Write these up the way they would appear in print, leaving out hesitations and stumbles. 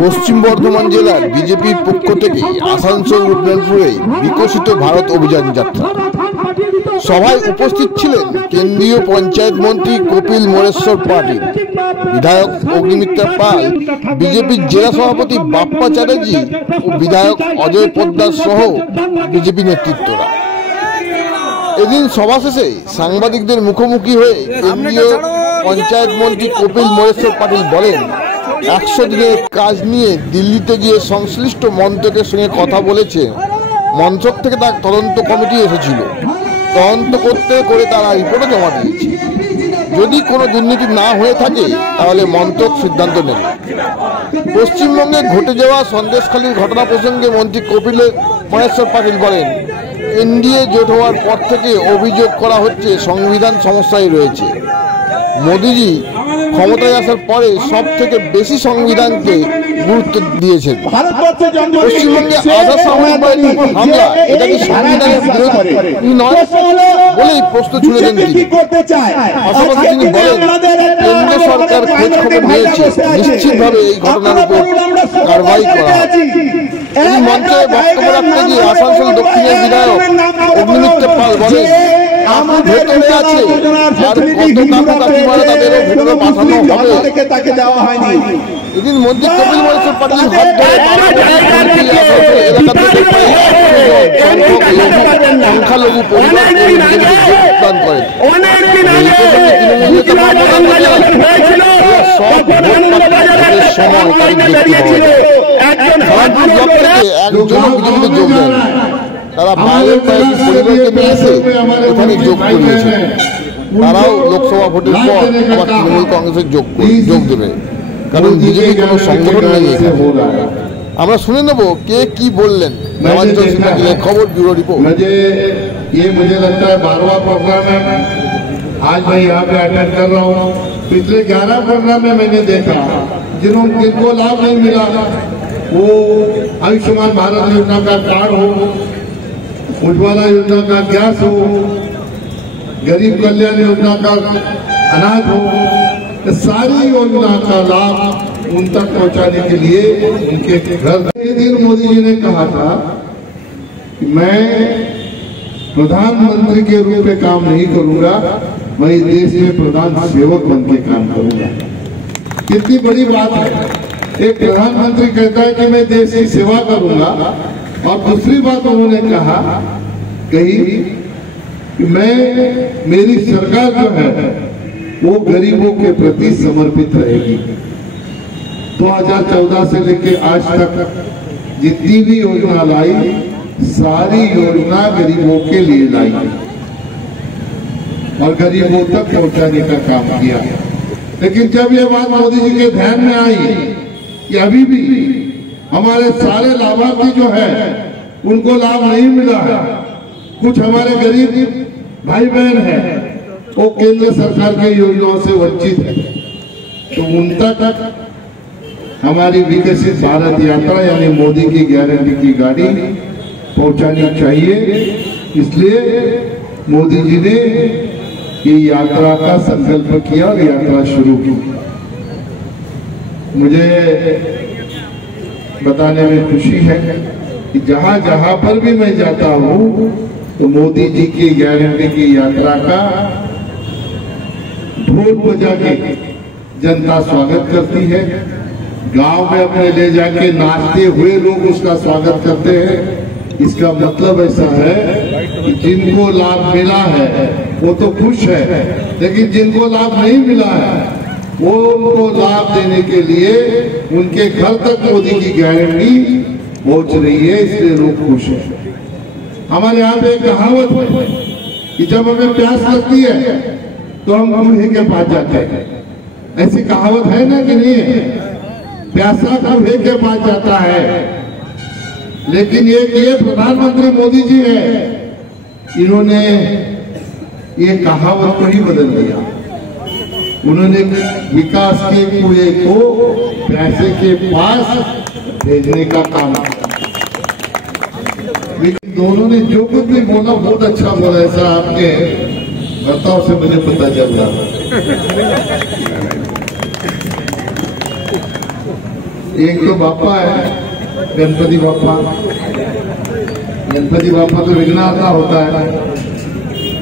পশ্চিম বর্ধমান জেলার বিজেপির পক্ষ থেকে আসানসোল রূপনারায়ণপুরে বিকশিত ভারত অভিযান যাত্রা সভায় উপস্থিত ছিলেন কেন্দ্রীয় পঞ্চায়েত মন্ত্রী কপিল মোরেশ্বর পাটিল, বিধায়ক অগ্নিমিত্রা পাল, বিজেপির জেলা সভাপতি বাপ্পা চ্যাটার্জি ও বিধায়ক অজয় পোদ্দার সহ বিজেপি নেতৃত্বরা। এদিন সভা শেষে সাংবাদিকদের মুখোমুখি হয়ে কেন্দ্রীয় পঞ্চায়েত মন্ত্রী কপিল মোরেশ্বর পাটিল বলেন, 100 দিনের কাজ নিয়ে দিল্লিতে গিয়ে সংশ্লিষ্ট মন্ত্রকের সঙ্গে কথা বলেছে। মন্ত্রক থেকে তার তদন্ত কমিটি এসেছিল, তদন্ত করে তারা রিপোর্টও জমা দিয়েছে। যদি কোনো দুর্নীতি না হয়ে থাকে তাহলে মন্ত্রক সিদ্ধান্ত নেবে। পশ্চিমবঙ্গে ঘটে যাওয়া সন্দেশখালীর ঘটনা প্রসঙ্গে মন্ত্রী কপিল মোরেশ্বর পাটিল বলেন, এনডিএ জোট হওয়ার পর থেকে অভিযোগ করা হচ্ছে সংবিধান সমস্যায় রয়েছে। মোদিজি ক্ষমতায় আসার পরে সব থেকে বেশি সংবিধানকে গুরুত্ব দিয়েছেন। পশ্চিমবঙ্গে আধা সামরিক বাহিনীর উপর হামলা, এটা কি সংবিধানের বিরোধী নয় বলেই প্রশ্ন ছুড়েছেন তিনি। পাশাপাশি তিনি বলেন, কেন্দ্র সরকার খোঁজ খবর নিয়েছে, নিশ্চিতভাবে এই ঘটনার উপর কারবাই করা হবে। এই মঞ্চে বক্তব্য রাখতে গিয়ে আসানসোল দক্ষিণের বিধায়ক অগ্নিমিত্রা পাল বলেন, ভেতরে আছে আর কত কাকু কাকিমারা তাদেরও ভেতরে পাঠানো হবে। এদিন মন্ত্রী কপিল মোরেশ্বর পাটিল হাত ধরে সংখ্যালঘু পরিবার যোগদান করেন। সব সময় তারিখ দেখতে পাওয়া যায়। ব্লক থেকে একজন বিজেপিতে যোগ দেন, তারা বাইরের কয়েকটি পরিবারকে নিয়ে এসে এখানে যোগ করিয়েছে। তারাও লোকসভা ভোটের পর আবার তৃণমূল কংগ্রেসের যোগ দেবে, কারণ বিজেপি কোনো সংগঠন নেই এখানে। আমরা শুনে নেব কে কি বললেন। খবর ব্যুরো রিपोर्ट। मुझे लगता है 12वां प्रोग्राम है। आज मैं यहाँ पे अटेंड कर रहा हूँ। पिछले 11 प्रोग्राम में मैंने देखा जिनको लाभ नहीं मिला, वो आयुष्मान भारत योजना का कार्ड हो, उज्ज्वला योजना का गैस हो, गरीब कल्याण योजना का अनाज हो, सारी योजना का लाभ उन तक पहुंचाने के लिए उनके घर। एक दिन मोदी जी ने कहा था कि मैं प्रधानमंत्री के रूप में काम नहीं करूंगा, मैं देश में प्रधान सेवक बन के काम करूंगा। कितनी बड़ी बात है। एक प्रधानमंत्री कहता है कि मैं देश की सेवा करूंगा, और दूसरी बात उन्होंने कही कि मेरी सरकार जो है वो गरीबों के प्रति समर्पित रहेगी। 2014 से लेकर आज तक जितनी भी योजना लाई, सारी योजना गरीबों के लिए लाई और गरीबों तक पहुंचाने का काम किया। लेकिन जब ये बात मोदी जी के ध्यान में आई कि अभी भी हमारे सारे लाभार्थी जो है उनको लाभ नहीं मिला है, कुछ हमारे गरीब भाई बहन हैं वो केंद्र सरकार के योजनाओं से वंचित है, तो उन तक हमारी विकसित भारत यात्रा यानी मोदी की गारंटी की गाड़ी पहुंचानी चाहिए। इसलिए मोदी जी ने ये यात्रा का संकल्प किया और यात्रा शुरू की। मुझे बताने में खुशी है कि जहां जहां पर भी मैं जाता हूं तो मोदी जी की गारंटी की यात्रा का ढोल बजा के जनता स्वागत करती है। गांव में अपने ले जाके नाचते हुए लोग उसका स्वागत करते हैं। इसका मतलब ऐसा है कि जिनको लाभ मिला है वो तो खुश है, लेकिन जिनको लाभ नहीं मिला है वो उनको लाभ देने के लिए उनके घर तक मोदी की गारंटी पहुंच रही है, इसलिए लोग खुश हैं। हमारे यहाँ पे एक कहावत है कि जब हमें प्यास लगती है तो हम कुएं के पास जाते हैं। ऐसी कहावत है ना कि नहीं है? प्यासा कुएं के पास जाता है। लेकिन ये प्रधानमंत्री मोदी जी है, इन्होंने ये कहावत को ही बदल दिया। उन्होंने विकास के कुएं को प्यासे के पास भेजने का काम किया। दोनों ने जो कुछ भी बोला बहुत अच्छा बोला, ऐसा आपके बर्ताव से मुझे पता चल रहा। एक तो बापा है, गणपति बापा। गणपति बापा तो विघ्नहर्ता होता है,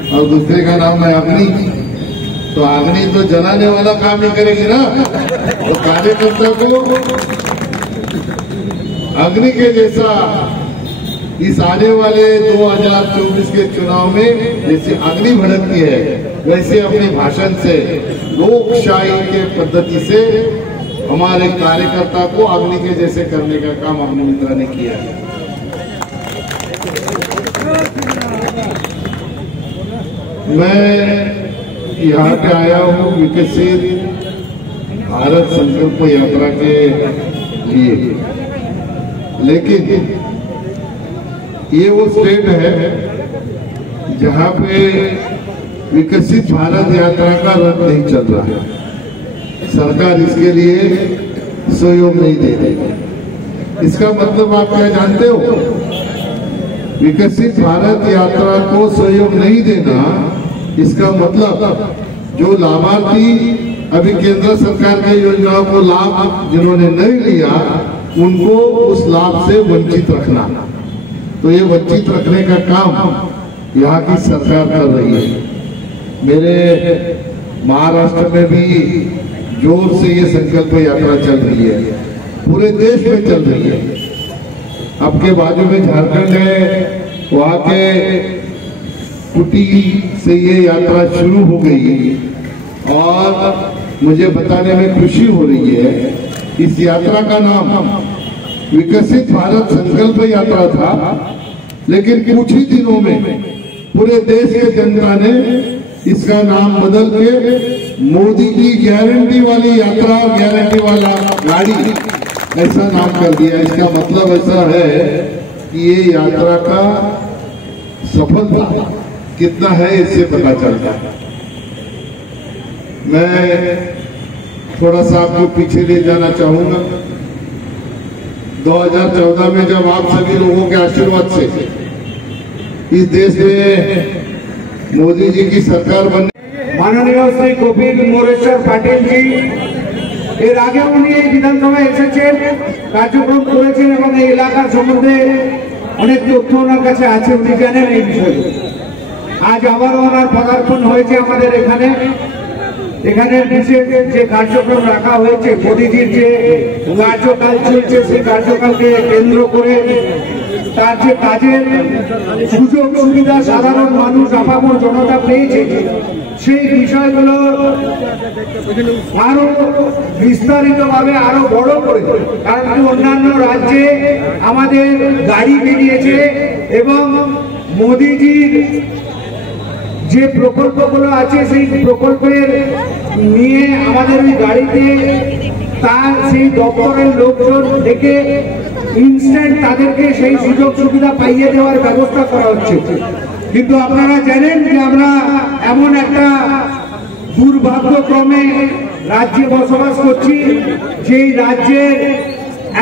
और दूसरे का नाम है अग्नि। तो अग्नि तो जलाने वाला काम नहीं करेगी ना, तो कार्यकर्ता को अग्नि के जैसा इस आने वाले 2024 के चुनाव में जैसे अग्नि भड़कती है, वैसे अपने भाषण से लोकशाही के पद्धति से हमारे कार्यकर्ता को अग्नि के जैसे करने का काम अग्निमित्रा ने किया है। मैं यहाँ पे आया हूँ विकसित भारत संकल्प यात्रा के लिए, लेकिन ये वो स्टेट है जहाँ पे विकसित भारत यात्रा का रथ नहीं चल रहा है। सरकार इसके लिए सहयोग नहीं दे रही। इसका मतलब आप क्या जानते हो? विकसित भारत यात्रा को सहयोग नहीं देना, इसका मतलब जो लाभार्थी अभी केंद्र सरकार की योजनाओं को लाभ जिन्होंने नहीं लिया, उनको उस लाभ से वंचित रखना। तो ये वंचित रखने का काम यहाँ की सरकार कर रही है। मेरे महाराष्ट्र में भी जोर से ये संकल्प यात्रा चल रही है, पूरे देश में चल रही है। आपके बाजू में झारखंड है, वहाँ के कुटी से ये यात्रा शुरू हो गई, और मुझे बताने में खुशी हो रही है इस यात्रा का नाम विकसित भारत संकल्प यात्रा था, लेकिन कुछ ही दिनों में पूरे देश के जनता ने इसका नाम बदल के मोदी की गारंटी वाली यात्रा, गारंटी वाला गाड़ी ऐसा नाम कर दिया। इसका मतलब ऐसा है कि ये यात्रा का सफलता कितना है इससे पता चलता है। मैं थोड़ा सा आपको पीछे ले जाना चाहूंगा। 2014 में जब आप सभी लोगों के आशीर्वाद से इस देश में मोदी जी की सरकार बनी, মাননীয় শ্রী কপিল মোরেশ্বর পাটিল জি এর আগে উনি এই বিধানসভায় এসেছেন, কার্যক্রম করেছেন এবং এই এলাকার সম্বন্ধে অনেক তথ্য ওনার কাছে আছে, উনি জানেন এই বিষয়ে। আজ আবারও ওনার পদার্পণ হয়েছে আমাদের এখানে। এখানে বিশেষ যে কার্যক্রম রাখা হয়েছে, মোদীজির যে কার্যকাল চলছে সেই কার্যকালকে কেন্দ্র করে তার যে কাজের সুযোগ সুবিধা সাধারণ মানুষ আপামর জনতা পেয়েছে, সেই বিষয়গুলো আরো বিস্তারিতভাবে আরো বড় করে, কারণ অন্যান্য রাজ্যে আমাদের গাড়ি বেরিয়েছে এবং মোদীজির যে প্রকল্পগুলো আছে সেই প্রকল্পের নিয়ে আমাদের ওই গাড়িতে তার সেই দপ্তরের লোকজন থেকে ইনস্ট্যান্ট তাদেরকে সেই সুযোগ সুবিধা পাইয়ে দেওয়ার ব্যবস্থা করা হচ্ছে। কিন্তু আপনারা জানেন যে আমরা এমন একটা দুর্ভাগ্যক্রমে রাজ্যে বসবাস করছি, যেই রাজ্যে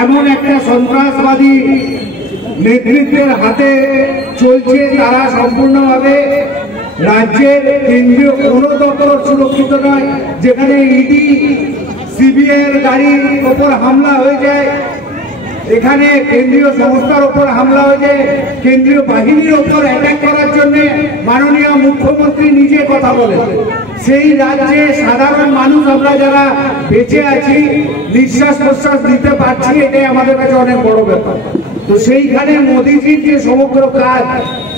এমন একটা সন্ত্রাসবাদী নেতৃত্বের হাতে চলছে, তারা সম্পূর্ণভাবে রাজ্যের কেন্দ্রীয় কোনো দপ্তর সুরক্ষিত নয়। যেখানে ইডি সিবিআই এর গাড়ির ওপর হামলা হয়ে যায়, এখানে কেন্দ্রীয় সংস্থার উপর হামলা হয়ে যায়, কেন্দ্রীয় বাহিনীর উপর অ্যাটাক করার জন্য মাননীয় মুখ্যমন্ত্রী নিজে কথা বলেন। সেই রাজ্যে সাধারণ মানুষ আমরা যারা বেঁচে আছি, নিঃশ্বাস প্রশ্বাস দিতে পারছি, এটাই আমাদের কাছে অনেক বড় ব্যাপার। তো সেইখানে মোদীজির যে সমগ্র কাজ,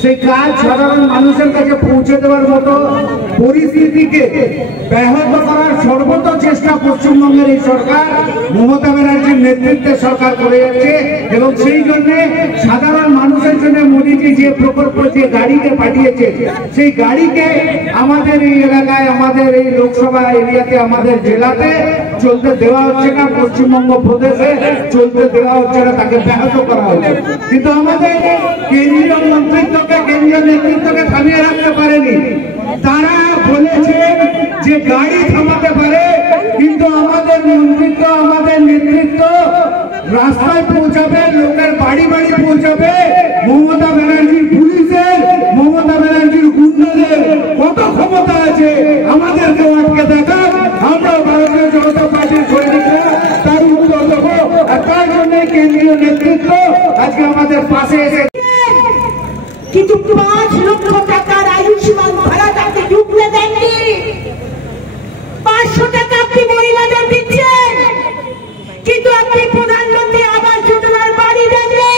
সেই কাজ সাধারণ মানুষের কাছে পৌঁছে দেওয়ার মতো পরিস্থিতিকে ব্যাহত করার সর্বত চেষ্টা পশ্চিমবঙ্গের এই সরকার, মমতা ব্যানার্জির নেতৃত্বে সরকার করে যাচ্ছে। এবং সেই জন্য সাধারণ মানুষের জন্য মোদীজি যে প্রকল্প, যে গাড়িকে পাঠিয়েছে, সেই গাড়িকে আমাদের এই এলাকায়, আমাদের এই লোকসভা এরিয়াতে, আমাদের জেলাতে চলতে দেওয়া হচ্ছে না, পশ্চিমবঙ্গ প্রদেশে চলতে দেওয়া হচ্ছে না, তাকে ব্যাহত করা হচ্ছে। কিন্তু আমাদের কেন্দ্রীয় মন্ত্রিত্বকে, কেন্দ্রীয় নেতৃত্বকে থামিয়ে রাখতে পারেনি। তারা বলেছে যে গাড়ি থামাতে পারে, কিন্তু আমাদের মন্ত্রিত্ব, আমাদের নেতৃত্ব রাস্তায় পৌঁছাবে, লোকের বাড়ি বাড়ি পৌঁছাবে। মমতা ব্যানার্জির পুলিশের, মমতা ব্যানার্জির গুন্ডাদের কত ক্ষমতা আছে আমাদেরকেও আটকে দেখান। আমরা ভারতীয় জনতা পার্টির সৈনিকরা তার উত্তর দেবো। দেওয়ার জন্য কেন্দ্রীয় নেতৃত্ব আজকে আমাদের পাশে এসে কিন্তু 5 লক্ষ টাকার আয়ুষ্মান ভারত আপনি ঢুকলে দেননি। 500 টাকা আপনি মহিলাদের দিচ্ছেন, কিন্তু আপনি প্রধানমন্ত্রী আবাস যোজনার বাড়ি দেননি।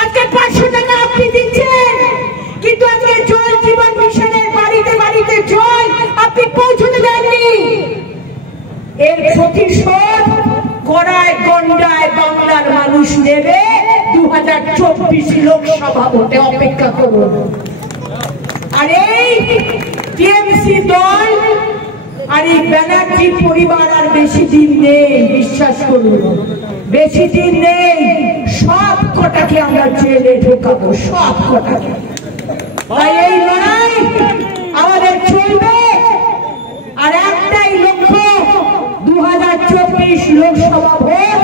আজকে 500 টাকা আপনি দিচ্ছেন, কিন্তু আজকে জল জীবন মিশনের বাড়িতে বাড়িতে জল আপনি পৌঁছতে দেননি। এর প্রতিশোধ গড়ায় গন্ডায় বাংলার মানুষ নেবে 2024 লোকসভা ভোটে। অপেক্ষা করুন। আর এই টিএমসি দল আর এই ব্যানার্জি পরিবার আর বেশি দিন নেই, বিশ্বাস করুন, বেশি দিন নেই। সব কটাকে আমরা জেলে ঢোকাবো, সব কটাকে। তাই এই লড়াই আমাদের চলবে। আর একটাই লক্ষ্য, 2024 লোকসভা ভোট,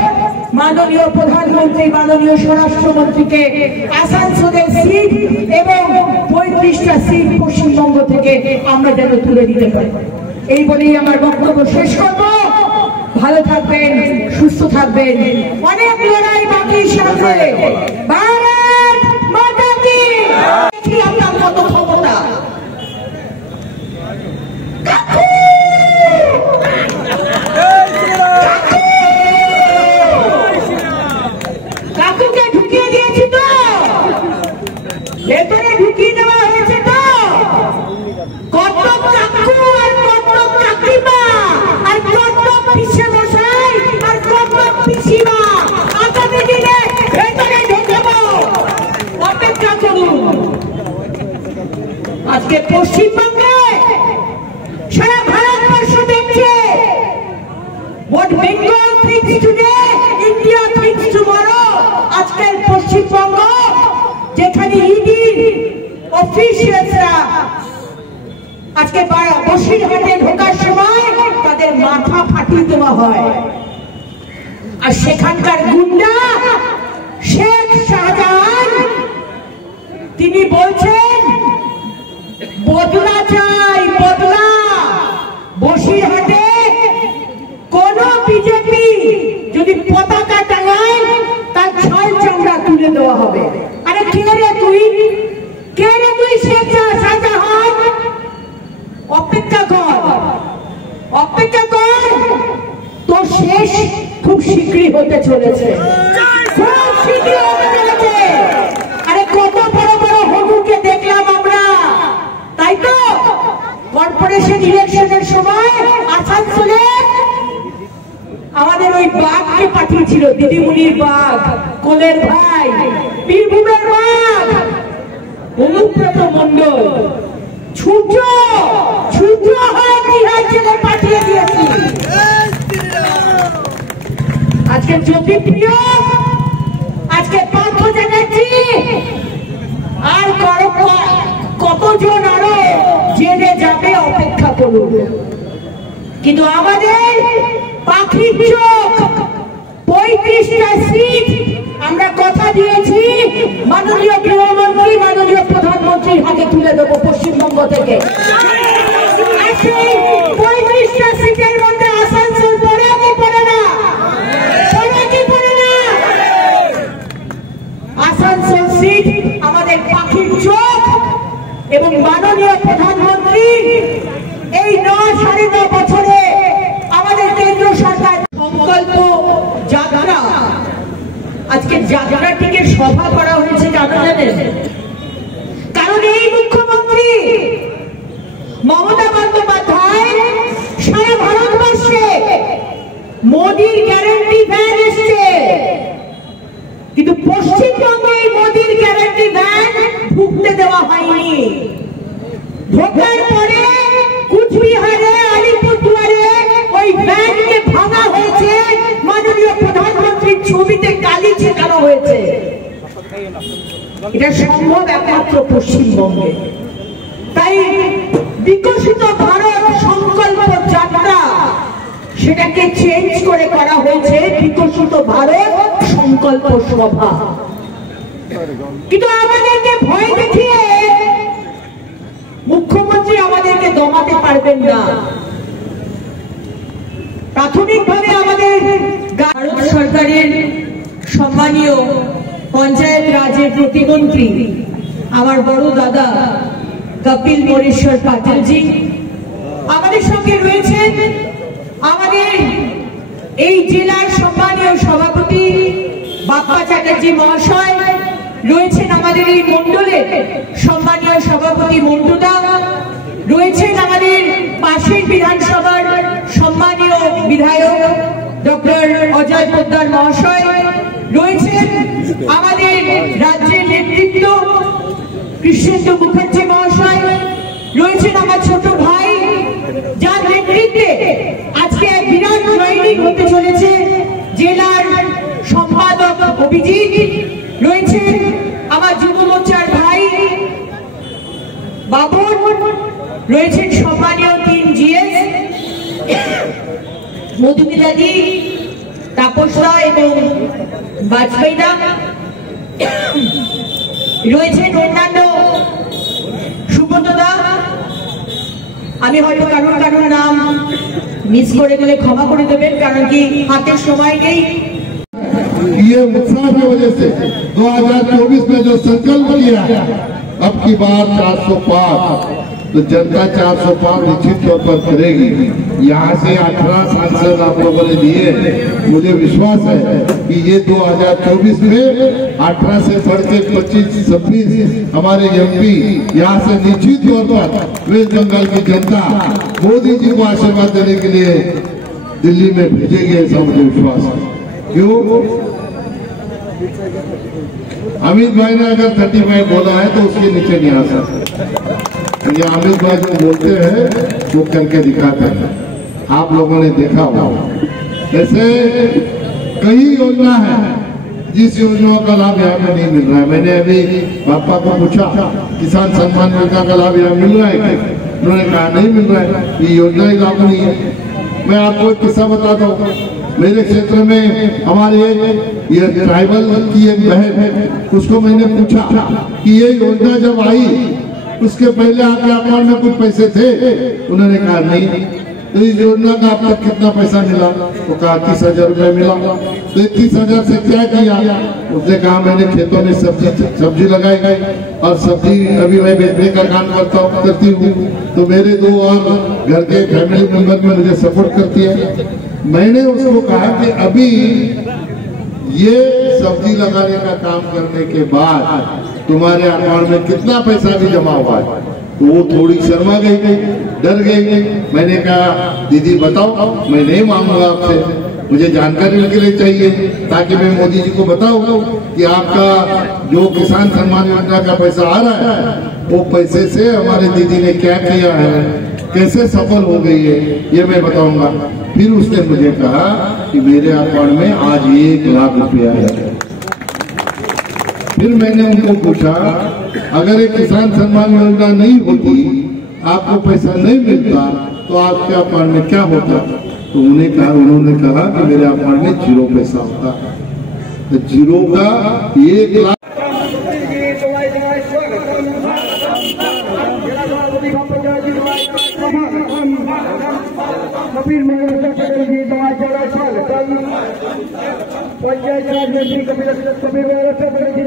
মাননীয় প্রধানমন্ত্রী মাননীয় স্বরাষ্ট্রমন্ত্রীকে আসানসোলের সিট এবং 35টা সিট পশ্চিমবঙ্গ থেকে আমরা যেন তুলে দিতে পারি। এই বলেই আমার বক্তব্য শেষ করব। ভালো থাকবেন, সুস্থ থাকবেন। অনেক লড়াই বাকি সামনে। ভারত মাতা কি জয়। আপনার কত ক্ষমতা, কাকুকে ঢুকিয়ে দিয়েছি তো, ভেতরে ঢুকিয়ে দেওয়া হয়েছে তো। কত কাকু আর কত কাকিমা আর কত পিসে মশাই আর কত পিসিমা আগামী দিনে ভেতরে ঢুকাবো। অপেক্ষা করুন। আজকে পশ্চিমবঙ্গে সারা ভারতবর্ষ দেখছে what Bengal thinks today, India thinks tomorrow. আজকের পশ্চিমবঙ্গ যেখানে ইডি অফিসিয়ালসরা আজকে বসিরহাটে ঢোকার সময় তাদের মাথা ফাটিয়ে দেওয়া হয়, আর সেখানকার গুন্ডা শেখ শাহজাহান তিনি বলছেন বদলা চাই, বদলা। বসিরহাটে কোন বিজেপি যদি পতাকা টাঙায় তার ছাল চামড়া তুলে দেওয়া হবে। আরে কে রে তুই, কে রে তুই শেখ শাহজাহান? অপেক্ষা কর, অপেক্ষা কর, তোর শেষ খুব শীঘ্রই হতে চলেছে, খুব শীঘ্রই হতে চলেছে। আরে কত বড় বড় হনুকে দেখলাম আমরা, তাই তো? কর্পোরেশন ইলেকশনের সময় আসানসোলে আমাদের ওই বাঘকে পাঠিয়েছিল, দিদিমণির বাঘ, কোলের ভাই, বীরভূমের বাঘ অনুব্রত মন্ডল। ছুটো ছুটো হয় বিহার জেলে পাঠিয়ে দিয়েছি। আজকে জ্যোতিপ্রিয়, আজকে পার্থ চ্যাটার্জি আর কতজন আরো জেলে যাবে, অপেক্ষা করুন। কিন্তু আমাদের পাখির চোখ 35টা সিট আমরা কথা দিয়েছি মাননীয় গৃহমন্ত্রী মাননীয় প্রধানমন্ত্রীর হাতে তুলে দেবো পশ্চিমবঙ্গ থেকে। 35টা সিটের মধ্যে আসানসোল পড়ে কি পড়ে না, পড়ে কি পড়ে না? আসানসোল সিট আমাদের পাখির চোখ। এবং মাননীয় প্রধানমন্ত্রী এই 9-9.5 বছরে আমাদের কেন্দ্র সরকার সংকল্প যাত্রা, আজকে যাত্রাটিকে সভা করা হয়েছে জানেন? কারণ এই মুখ্যমন্ত্রী মমতা বন্দ্যোপাধ্যায় সারা ভারতবর্ষে মোদির গ্যারান্টি ভ্যান এসছে, কিন্তু পশ্চিমবঙ্গে মোদির গ্যারান্টি ভ্যান ঢুকতে দেওয়া হয়নি। ঢোকার পরে কুচবিহারে আলিপুরদুয়ারে ওই ভ্যানকে ভাঙা হয়েছে, মাননীয় প্রধানমন্ত্রীর ছবিতে কালি ছেটানো হয়েছে। এটা সম্ভব একমাত্র পশ্চিমবঙ্গে। তাই বিকশিত ভারত সংকল্প যাত্রা সেটাকে চেঞ্জ করে করা হয়েছে বিকশিত ভারত সংকল্প সভা। কিন্তু আমাদেরকে ভয় দেখিয়ে মুখ্যমন্ত্রী আমাদেরকে দমাতে পারবেন না। প্রাথমিকভাবে আমাদের ভারত সরকারের সম্মানীয় পঞ্চায়েত রাজের প্রতিমন্ত্রী আমার বড় দাদা কপিল মোরেশ্বর পাটেলজি আমাদের সঙ্গে রয়েছেন, আমাদের এই জেলার সম্মানীয় সভাপতি বাপ্পা চ্যাটার্জি মহাশয় রয়েছেন, আমাদের এই মণ্ডলের সম্মানীয় সভাপতি মন্টুদা রয়েছেন, আমাদের পাশের বিধানসভার সম্মানীয় বিধায়ক ডক্টর অজয় পোদ্দার মহাশয় রয়েছেন, আমাদের রাজ্যের নেতৃত্ব কৃষ্ণেন্দু মুখার্জি মহাশয় রয়েছেন, আমার ছোট ভাই যার নেতৃত্বে আজকে এক বিরাট জয়নিং হতে চলেছে জেলার সম্পাদক অভিজিৎ রয়েছেন, আমার যুব মোর্চার ভাই বাবুর রয়েছেন, সম্মানীয় 3 জিএস মধুমিতাদি, তাপসদা এবং বাজপেয়ীদা রয়েছেন, অন্যান্য সুব্রতদা। আমি হয়তো কারোর নাম মিস করে গেলে ক্ষমা করে দেবেন, কারণ কি হাতে সময় নেই। ये उत्साह की वजह से 2024 में जो संकल्प लिया अब की बार 400 पार, तो जनता 400 पार निश्चित तौर पर करेगी। यहाँ से 18 सांसद आप लोगों ने दिए, मुझे विश्वास है कि ये 2024 में 18 से बढ़ के 25-26 हमारे एमपी यहाँ से निश्चित तौर पर वेस्ट बंगाल की जनता मोदी जी को आशीर्वाद देने के लिए दिल्ली में भेजेगी, ऐसा मुझे विश्वास है। क्यों? अमित भाई ने अगर 35 बोला है तो उसके नीचे नहीं आ सकता। ये अमित भाई जो बोलते हैं वो करके दिखाते हैं, आप लोगों ने देखा होगा। ऐसे कई योजना है जिस योजना का लाभ यहाँ में नहीं मिल रहा है। मैंने अभी पापा को पूछा किसान सम्मान योजना का लाभ यहाँ मिल रहा है क्या? उन्होंने कहा नहीं मिल रहा है, ये योजना ही लागू नहीं है। मैं आपको एक किस्सा बताता हूँ। मेरे क्षेत्र में हमारे ये ट्राइबल की एक बहन है, उसको मैंने पूछा कि ये योजना जब आई उसके पहले आपके अकाउंट में कुछ पैसे थे? उन्होंने कहा नहीं। तो इस योजना का अब तक कितना पैसा मिला? तो कहा 30,000 रुपये मिला। तो 30,000 से क्या किया? उसने कहा मैंने खेतों में सब्जी लगाई गई और सब्जी अभी मैं बेचने का काम करती हूँ, तो मेरे 2 और घर के फैमिली मेंबर में मुझे सपोर्ट करती है। मैंने उसको कहा कि अभी ये सब्जी लगाने का काम करने के बाद तुम्हारे अकाउंट में कितना पैसा भी जमा हुआ है? तो वो थोड़ी शर्मा गई, डर गई। मैंने कहा दीदी बताओ, मैं नहीं मांगूंगा आपसे, मुझे जानकारी के लिए चाहिए ताकि मैं मोदी जी को बताऊं कि आपका जो किसान सम्मान योजना का पैसा आ रहा है वो पैसे से हमारे दीदी ने क्या किया है, कैसे सफल हो गई है, ये मैं बताऊंगा। फिर उसने मुझे कहा कि मेरे अकाउंट में आज 1 लाख रुपया है। फिर मैंने उनको पूछा अगर एक किसान सम्मान योजना नहीं होती, आपको पैसा नहीं मिलता, तो आपके अकाउंट में क्या होता? तो उन्होंने कहा कि मेरे अकाउंट में 0 पैसा होता। तो 0 का 1 लाख कपिल मोरेश्वर जी पंचायत राज मंत्री कपिल मोरेश्वर जी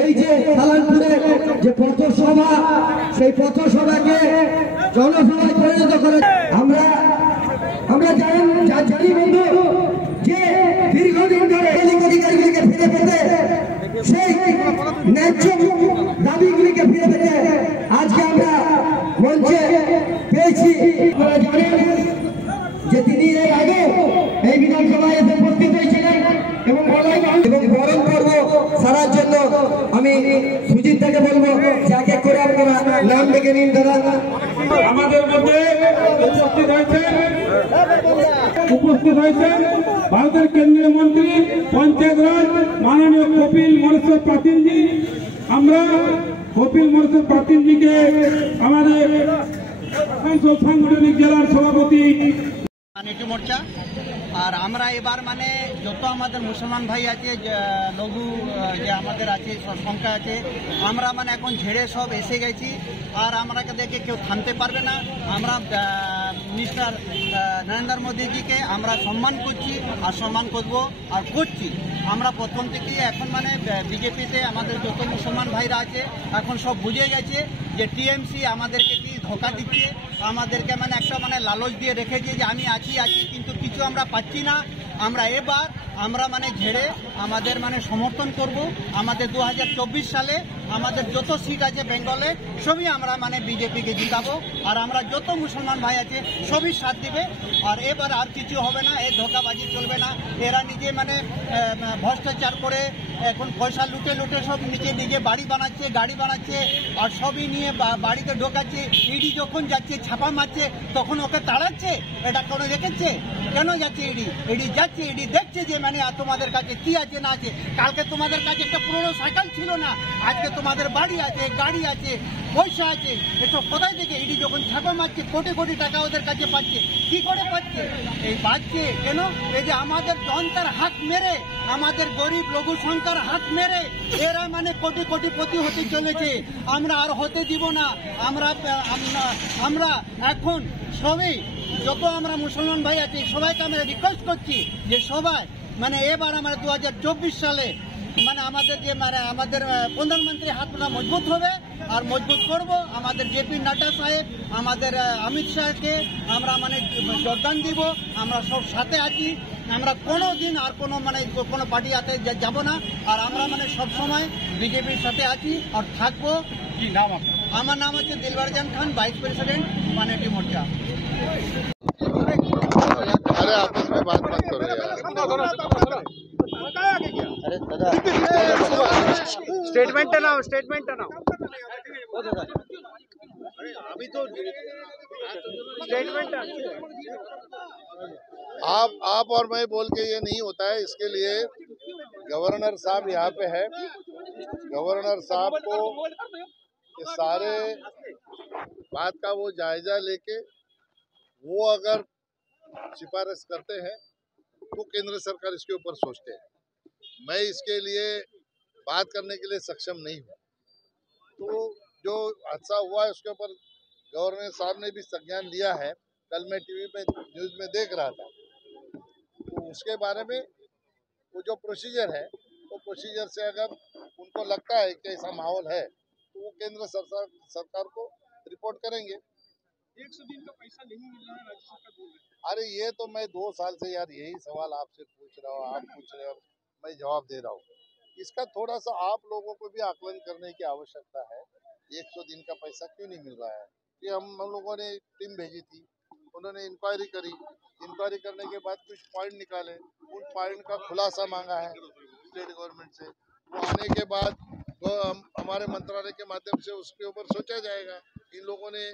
এই যে সালানপুরে যে পথসভা, সেই পথসভাকে জনসভায় পরিণত করে আমরা জানি বন্ধু যে দীর্ঘদিন ধরে অধিকারীগুলিকে ফিরে পেতে, সেই ন্যায্য দাবিগুলিকে ফিরে পেতে আজকে আমরা মঞ্চে পেয়েছি। আপনারা জানেন যে তিনি এর আগে এই বিধানসভায় এসে উপস্থিত হয়েছিলেন এবং বরণ পর্ব সারার জন্য আমি সুজিত থেকে বলবো যাকে করে আপনারা নাম ডেকে নিন। দাদা আমাদের মধ্যে উপস্থিত হয়েছেন ভারতের কেন্দ্রীয় মন্ত্রী পঞ্চায়েত রাজ মাননীয় কপিল মহেশ্বর পাতিলজি। আমরা কপিল মহেশ্বর পাতিলজিকে আমাদের আসানসোল সাংগঠনিক জেলার সভাপতি নেটি মোর্চা আর আমরা এবার মানে যত আমাদের মুসলমান ভাই আছে লঘু যে আমাদের আছে সংখ্যা আছে আমরা মানে এখন ঝেড়ে সব এসে গেছি আর আমরাকে দেখে কেউ থামতে পারবে না। আমরা মিস্টার নরেন্দ্র মোদীজিকে আমরা সম্মান করছি আর সম্মান করব আর করছি। আমরা প্রথম থেকেই এখন মানে বিজেপিতে আমাদের যত মুসলমান ভাইরা আছে এখন সব বুঝে গেছে যে টিএমসি আমাদেরকে কি ধোকা দিচ্ছে, আমাদেরকে মানে একটা মানে লালচ দিয়ে রেখেছে যে আমি আছি কিন্তু কিছু আমরা পাচ্ছি না। আমরা এবার আমরা মানে ঝেড়ে আমাদের মানে সমর্থন করব। আমাদের 2024 সালে আমাদের যত সিট আছে বেঙ্গলে সবই আমরা মানে বিজেপিকে জিতাবো আর আমরা যত মুসলমান ভাই আছে সবই সাথ দিবে। আর এবার আর কিছু হবে না, এই ধোকাবাজি চলবে না। এরা নিজে মানে ভ্রষ্টাচার করে এখন পয়সা লুটে সব নিজে বাড়ি বানাচ্ছে, গাড়ি বানাচ্ছে আর সবই নিয়ে বাড়িতে ঢোকাচ্ছে। ইডি যখন যাচ্ছে ছাপা মারছে তখন ওকে তাড়াচ্ছে। এটা কোনো দেখেছে? কেন যাচ্ছে ইডি যাচ্ছে, ইডি দেখছে যে মানে তোমাদের কাছে কি আছে না আছে। কালকে তোমাদের কাছে একটা পুরোনো সাইকেল ছিল না, আজকে তোমাদের বাড়ি আছে, গাড়ি আছে, পয়সা আছে। এসব কোথায় থেকে? ইডি যখন ছাপা মারছে কোটি টাকা ওদের কাছে পাচ্ছে। কি করে পাচ্ছে? এই পাচ্ছে কেন? এই যে আমাদের জনতার হাত মেরে, আমাদের গরিব লঘু সংখ্যার হাত মেরে এরা মানে কোটিপতি হতে চলেছে। আমরা আর হতে দিব না। আমরা এখন সবাই যত আমরা মুসলমান ভাই আছি সবাইকে আমরা রিকোয়েস্ট করছি যে সবাই মানে এবার আমরা 2024 সালে মানে আমাদের যে মানে আমাদের প্রধানমন্ত্রী হাতটা মজবুত হবে আর মজবুত করব। আমাদের জেপি নাড্ডা সাহেব, আমাদের অমিত শাহকে আমরা মানে যোগদান দিব। আমরা সব সাথে আছি। আমরা কোনো দিন আর কোনো পার্টি হাতে যাব না আর আমরা মানে সব সময় বিজেপির সাথে আছি আর থাকবো। কি নাম আপনার? আমার নাম হচ্ছে দিলবারজান খান, ভাইস প্রেসিডেন্ট নেটি মোর্চা। अरे आपस में बात मत करो यार। स्टेटमेंट नाओ अभी तो स्टेटमेंट आप और मैं बोल के ये नहीं होता है। इसके लिए गवर्नर साहब यहाँ पे है। गवर्नर साहब को ये सारे बात का वो जायजा लेके वो अगर सिफारिश करते हैं तो केंद्र सरकार इसके ऊपर सोचते हैं। मैं इसके लिए बात करने के लिए सक्षम नहीं हूँ। तो जो हादसा हुआ है उसके ऊपर गवर्नर साहब ने भी संज्ञान लिया है। कल मैं टीवी में न्यूज़ में देख रहा था। तो उसके बारे में वो जो प्रोसीजर है वो प्रोसीजर से अगर उनको लगता है कि ऐसा माहौल है तो वो केंद्र सरकार को रिपोर्ट करेंगे। 100 दिन का पैसा नहीं मिल रहा है, राज्य सरकार बोल रही है। अरे ये तो मैं 2 साल से यार यही सवाल आपसे पूछ रहा हूँ, आप पूछ रहे हो, मैं जवाब दे रहा हूँ। इसका थोड़ा सा आप लोगों को भी आकलन करने की आवश्यकता है। 100 दिन का पैसा क्यों नहीं मिल रहा है? ये हम लोगों ने टीम भेजी थी, उन्होंने इंक्वायरी करी। इंक्वायरी करने के बाद कुछ पॉइंट निकाले, उन पॉइंट का खुलासा मांगा है स्टेट गवर्नमेंट से। वो आने के बाद हमारे मंत्रालय के माध्यम से उसके ऊपर सोचा जाएगा। इन लोगों ने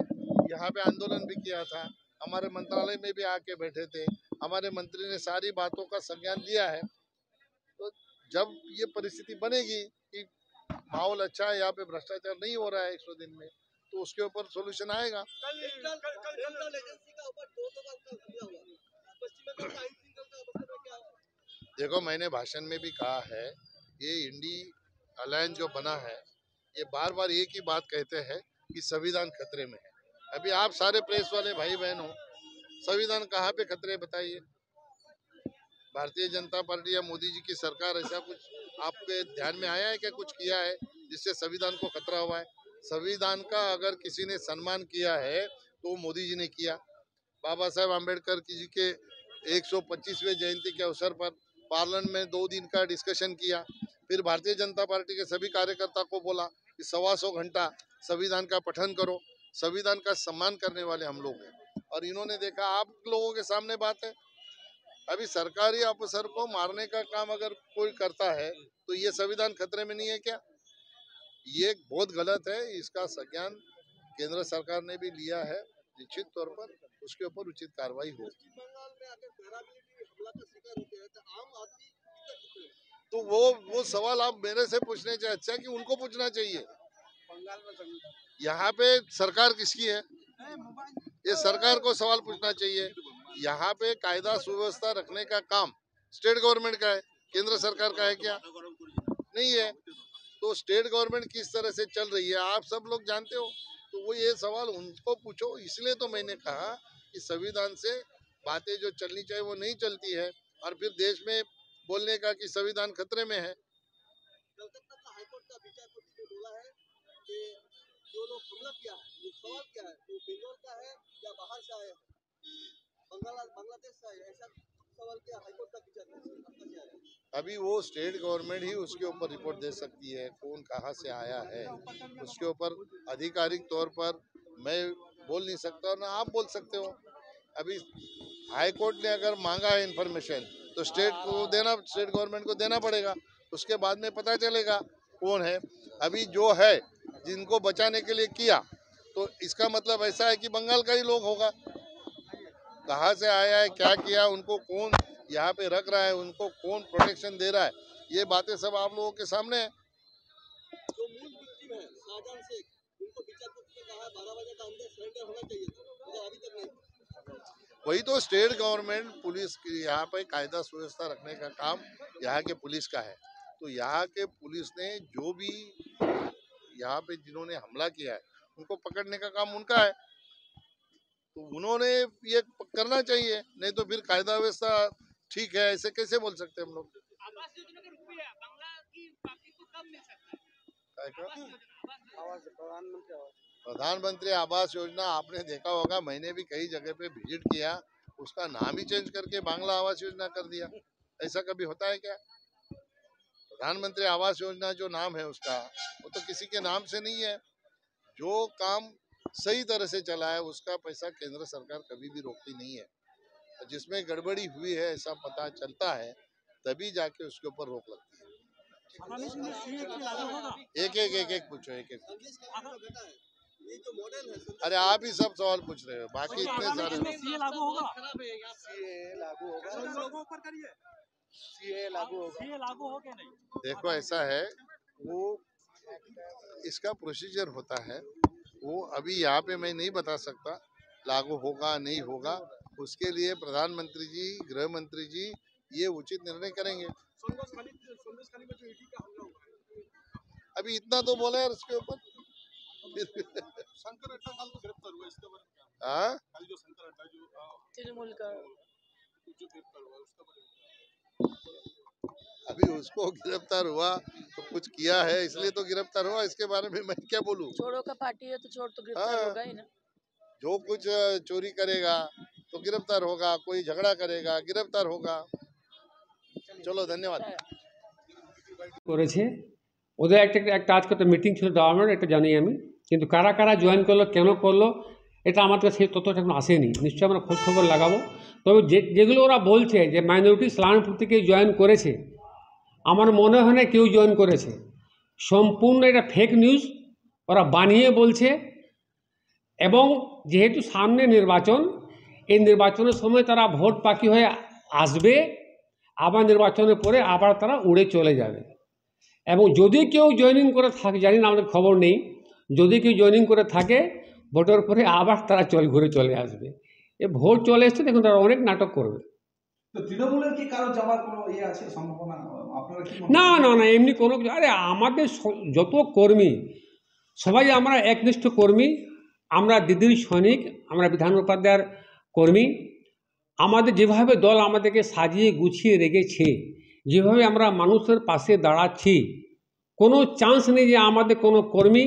यहाँ पे आंदोलन भी किया था, हमारे मंत्रालय में भी आके बैठे थे, हमारे मंत्री ने सारी बातों का संज्ञान लिया है। तो जब ये परिस्थिति बनेगी कि माहौल अच्छा है, यहाँ पे भ्रष्टाचार नहीं हो रहा है 100 दिन में, तो उसके ऊपर सोल्यूशन आएगा। देखो मैंने भाषण में भी कहा है, ये इंडी अलायंस जो बना है ये बार बार एक ही बात कहते हैं कि संविधान खतरे में है। अभी आप सारे प्रेस वाले भाई बहन हो, संविधान कहाँ पे खतरे बताइए? भारतीय जनता पार्टी या मोदी जी की सरकार ऐसा कुछ आपके ध्यान में आया है क्या? कुछ किया है जिससे संविधान को खतरा हुआ है? संविधान का अगर किसी ने सम्मान किया है तो मोदी जी ने किया। बाबा साहेब आम्बेडकर जी के 125वें जयंती के अवसर पर पार्लियामेंट में 2 दिन का डिस्कशन किया। फिर भारतीय जनता पार्टी के सभी कार्यकर्ता को बोला कि 125 घंटा संविधान का पठन करो। संविधान का सम्मान करने वाले हम लोग हैं और इन्होंने देखा आप लोगों के सामने बात है। अभी सरकारी अफसर को मारने का काम अगर कोई करता है तो ये संविधान खतरे में नहीं है क्या? ये बहुत गलत है। इसका संज्ञान केंद्र सरकार ने भी लिया है निश्चित तौर पर। उसके ऊपर उचित कार्रवाई हो। बंगाल में अगर पैरामिलिट्री हमला का शिकार होते हैं तो आम आदमी तो वो सवाल आप मेरे से पूछने से अच्छा कि उनको पूछना चाहिए। बंगाल में यहाँ पे सरकार किसकी है, ये सरकार को सवाल पूछना चाहिए। यहाँ पे कायदा सुव्यवस्था रखने का काम स्टेट गवर्नमेंट का है, केंद्र सरकार का है क्या? नहीं है। तो स्टेट गवर्नमेंट किस तरह से चल रही है आप सब लोग जानते हो। तो वो ये सवाल उनको पूछो। इसलिए तो मैंने कहा कि संविधान से बातें जो चलनी चाहिए वो नहीं चलती है, और फिर देश में बोलने का कि संविधान खतरे में है। कलकत्ता का हाईकोर्ट का विचारपति ने बोला है कि जो लोग हमला किया है वो सवाल क्या है, वो बंगाल का है या बाहर से आया है, बांग्लादेश से आया, ऐसा सवाल क्या हाईकोर्ट का विचार? अभी वो स्टेट गवर्नमेंट ही उसके ऊपर रिपोर्ट दे सकती है कौन कहाँ से आया है। उसके ऊपर आधिकारिक तौर पर मैं बोल नहीं सकता और ना आप बोल सकते हो। अभी हाई कोर्ट ने अगर मांगा है इन्फॉर्मेशन तो स्टेट गवर्नमेंट को देना पड़ेगा। उसके बाद में पता चलेगा कौन है। अभी जो है जिनको बचाने के लिए किया तो इसका मतलब ऐसा है कि बंगाल का ही लोग होगा। कहाँ से आया है, क्या किया, उनको कौन यहाँ पे रख रहा है, उनको कौन प्रोटेक्शन दे रहा है, ये बातें सब आप लोगों के सामने है। जो मूल विक्टिम है शाहजहां शेख, उनको विचारपति ने कहा 12 बजे का अंदर सरेंडर होना चाहिए था, अभी तक नहीं। वही तो स्टेट गवर्नमेंट पुलिस की यहाँ पे कायदा सुव्यवस्था रखने का काम यहाँ के पुलिस का है। तो यहाँ के पुलिस ने जो भी यहाँ पे जिन्होंने हमला किया है उनको पकड़ने का काम उनका है। तो उन्होंने ये करना चाहिए, नहीं तो फिर कायदा व्यवस्था ठीक है ऐसे कैसे बोल सकते हम लोग। प्रधानमंत्री आवास योजना आपने देखा होगा, मैंने भी कई जगह पे विजिट किया, उसका नाम ही चेंज करके बांग्ला आवास योजना कर दिया। ऐसा कभी होता है क्या? प्रधानमंत्री आवास योजना जो नाम है उसका, वो तो किसी के नाम से नहीं है। जो काम सही तरह से चला है उसका पैसा केंद्र सरकार कभी भी रोकती नहीं है। जिसमें गड़बड़ी हुई है ऐसा पता चलता है तभी जाके उसके ऊपर रोक लगती है। एक पूछो, एक ये जो मॉडल है, अरे आप ही सब सवाल पूछ रहे हो, बाकी इतने सारे सीए लागू होगा, सीए लागू हो क्या नहीं? देखो ऐसा है, वो इसका प्रोसीजर होता है, वो अभी यहाँ पे मैं नहीं बता सकता लागू होगा नहीं होगा। उसके लिए प्रधानमंत्री जी, गृह मंत्री जी ये उचित निर्णय करेंगे। अभी इतना तो बोला है उसके ऊपर। शंकर अड्डा कल तो गिरफ्तार हुआ, इसके बारे में क्या? हाँ, कल जो शंकर अड्डा जो तृणमूल का गिरफ्तार हुआ उसका बारे में अभी उसको गिरफ्तार हुआ तो कुछ किया है इसलिए तो गिरफ्तार हुआ। इसके बारे में मैं क्या बोलूं? चोरों का पार्टी है तो चोर तो गिरफ्तार होगा ही ना। जो कुछ चोरी करेगा तो गिरफ्तार होगा, कोई झगड़ा करेगा गिरफ्तार होगा। चलो धन्यवाद। করেছে ওদের একটা আজকে তো মিটিং ছিল গভর্নমেন্ট, এটা জানি আমি, কিন্তু কারা কারা জয়েন করলো কেন করলো এটা আমার কাছে সেই তথ্যটা এখন আসেনি। নিশ্চয়ই আমরা খোঁজ খবর লাগাবো। তবে যেগুলো ওরা বলছে যে মাইনরিটি সালানপুর থেকে জয়েন করেছে, আমার মনে হয় না কেউ জয়েন করেছে। সম্পূর্ণ এটা ফেক নিউজ, ওরা বানিয়ে বলছে। এবং যেহেতু সামনে নির্বাচন, এই নির্বাচনের সময় তারা ভোট বাকি হয়ে আসবে, আবার নির্বাচনের পরে আবার তারা উড়ে চলে যাবে। এবং যদি কেউ জয়েনিং করে থাকে, জানি না আমাদের খবর নেই, যদি কেউ জয়েনিং করে থাকে ভোটের পরে আবার তারা ঘুরে চলে আসবে। এ ভোট চলে এসছে, দেখুন তারা অনেক নাটক করবে। তৃণমূলের কি কারো যাওয়ার কোনো আছে সম্ভাবনা আপনারা কি? না না না, এমনি কোনো, আরে আমাদের যত কর্মী সবাই আমরা একনিষ্ঠ কর্মী, আমরা দিদির সৈনিক, আমরা বিধান উপাধ্যায়ের কর্মী। আমাদের যেভাবে দল আমাদেরকে সাজিয়ে গুছিয়ে রেখেছে, যেভাবে আমরা মানুষের পাশে দাঁড়াচ্ছি, কোনো চান্স নেই যে আমাদের কোনো কর্মী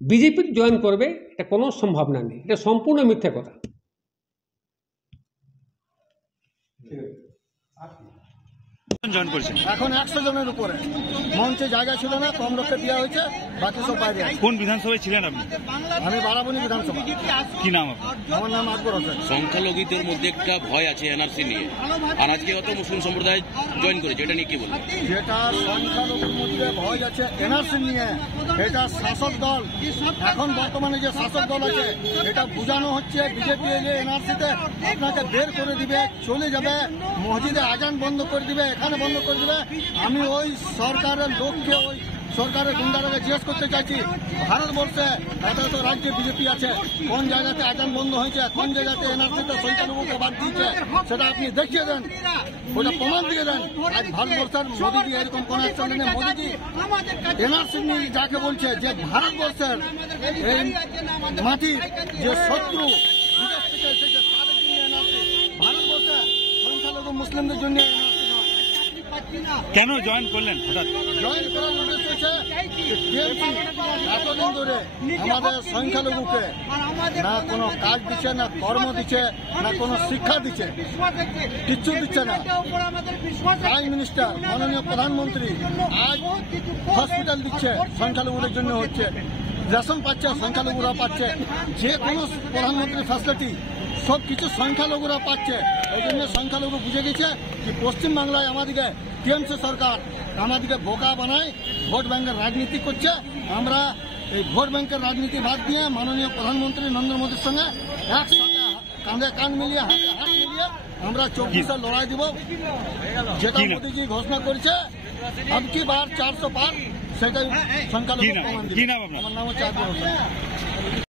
বিজেপির জয়েন করবে, এটা কোনো সম্ভাবনা নেই। এটা সম্পূর্ণ মিথ্যা কথা। ঠিক আছে। জয়েন করেছেন? এখন 100 জনের উপরে। মঞ্চে জায়গা ছিল না, কম লোককে দেওয়া হয়েছে, বাকি সব বাইরে। কোন বিধানসভায় ছিলেন আপনি? আমি বারাবণী বিধানসভা। কি নাম আপনার? আমার নাম আকবর হোসেন। সংখ্যালঘুদের মধ্যে একটা ভয় আছে এনআরসি নিয়ে, আর আজকে অত মুসলিম সম্প্রদায় জয়েন করেছে, এটা নিয়ে কি বলবেন? যেটা সংখ্যালঘুর মধ্যে ভয় আছে এনআরসি নিয়ে, এটা শাসক দল, এখন বর্তমানে যে শাসক দল আছে, এটা বোঝানো হচ্ছে বিজেপি যে এনআরসিতে আপনাকে বের করে দিবে, চলে যাবে, মসজিদে আজান বন্ধ করে দিবে, এখানে বন্ধ করে দিবে। আমি ওই সরকারের লোককে, ওই সরকারের গুন্ডারাকে জিজ্ঞেস করতে চাইছি, ভারতবর্ষে এত রাজ্যে বিজেপি আছে, কোন জায়গাতে আজান বন্ধ হয়েছে, কোন জায়গাতে এনআরসিতে সংখ্যালঘুকে বাদ দিয়েছে, সেটা আপনি দেখিয়ে দেন, ওটা প্রমাণ দিয়ে দেন। আজ ভারতবর্ষের মোদীজি এরকম কোন অ্যাকশন নেই। মোদীজি এনআরসি নিয়ে যাকে বলছে যে ভারতবর্ষের এই মাটির যে শত্রু বিদেশ থেকে এসেছে তাদের জন্য এনআরসি, ভারতবর্ষে সংখ্যালঘু মুসলিমদের জন্য এনআরসি নয়। কেন জয়েন করলেন হঠাৎ? জয়েন করার উদ্দেশ্য হচ্ছে টিএমসি এতদিন ধরে আমাদের সংখ্যালঘুকে না কোনো কাজ দিচ্ছে, না কর্ম দিচ্ছে, না কোনো শিক্ষা দিচ্ছে, কিচ্ছু দিচ্ছে না। প্রাইম মিনিস্টার, মাননীয় প্রধানমন্ত্রী আজ হসপিটাল দিচ্ছে, সংখ্যালঘুদের জন্য হচ্ছে, রেশন পাচ্ছে, সংখ্যালঘুরা পাচ্ছে, যে কোনো প্রধানমন্ত্রী ফ্যাসিলিটি সব কিছু সংখ্যালঘুরা পাচ্ছে। ওই জন্য সংখ্যালঘু বুঝে গেছে যে পশ্চিমবাংলায় আমাদেরকে টিএমসি সরকার আমাদেরকে বোকা বানায়, ভোট ব্যাংকের রাজনীতি করছে। আমরা এই ভোট ব্যাংকের রাজনীতি বাদ দিয়ে মাননীয় প্রধানমন্ত্রী নরেন্দ্র মোদীর সঙ্গে একসাথে কাঁধে কাঁধ মিলিয়ে, হাতে হাত মিলিয়ে আমরা 24 লড়াই দিব। যেটা মোদীজি ঘোষণা করেছে अब की बार 400 पार, সেটাই সংখ্যালঘু প্রমাণ দিবে। কি নাম আপনার? আমার নাম হচ্ছে আকবর হোসেন।